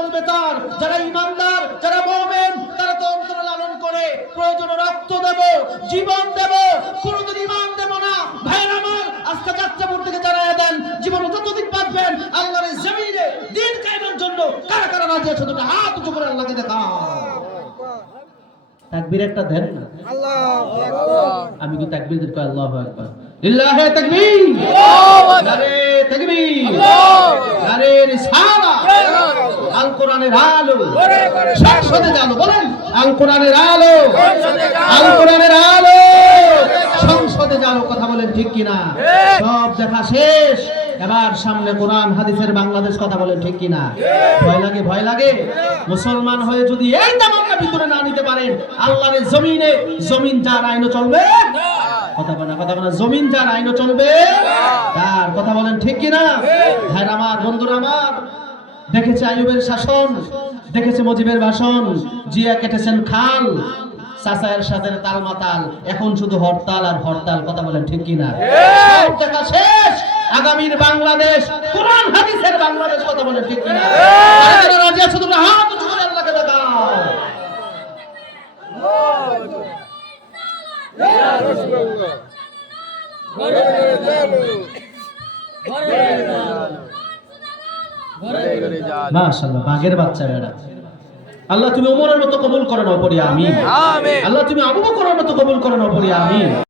চলবে তার যারা ইমানদার যারা মোমেন তারা তো অন্তর লালন করে। প্রয়োজনে রক্ত দেব জীবন দেব কোনোদিন ইমান দেব না। ভাইয়ের আমার আজকে যাত্রাপুর থেকে জানায় দেন জীবনে যতদিন বাঁচবেন আল্লাহর জমিনে দিন কায়েমের জন্য কারা কারা রাজি আছে দুটো হাত উঁচু করে আল্লাহকে দেখা তাকবীর একটা দেন না? আমি কি তাকবীর দিতে আল্লাহু আকবার? লিল্লাহি তাকবীর! নারে তাকবীর! নারে রিসালাত আল। কোরআনের আলো সংসদে আলো বলেন আল। কোরআনের আলো আল। কোরআনের আলো সংসদে আলো কথা বলেন ঠিক কিনা? সব দেখা শেষ। এবার সামনে কোরআন হাদিসের বাংলাদেশ কথা বলেন ঠিক কিনা? ভয় লাগে ভয় লাগে। মুসলমান হয়ে যদি এই তামান্না ভিতরে না নিতে পারেন আল্লাহর জমিনে জমিন যার আইনও চলবে? কথা বলে কথা বলে জমিন যার আইনও চলবে? তার কথা বলেন ঠিক কিনা? ভাই আমার বন্ধুরা আমার দেখেছে আইয়ুবের শাসন দেখেছে মুজিবের ভাষণ জিয়া কেটেছেন খাল। চাচায়ের সাথে তাল মাতাল এখন শুধু হরতাল আর হরতাল কথা বলেন ঠিক কিনা? দেখা শেষ। আগামীর বাংলাদেশ কোরআন হাদিসের বাংলাদেশ কথা বলেন ঠিক কিনা? রাজি আছে তোমরা হাত উঁচু করে আল্লাহকে দেখাও। মাশাআল্লাহ বাঘের বাচ্চা বেড়া আল্লাহ তুমি ওমরের মতো কবুল করো না পড়ি আমি আমিন। আল্লাহ তুমি আবু বকরের মতো কবুল করো না পড়ি আমি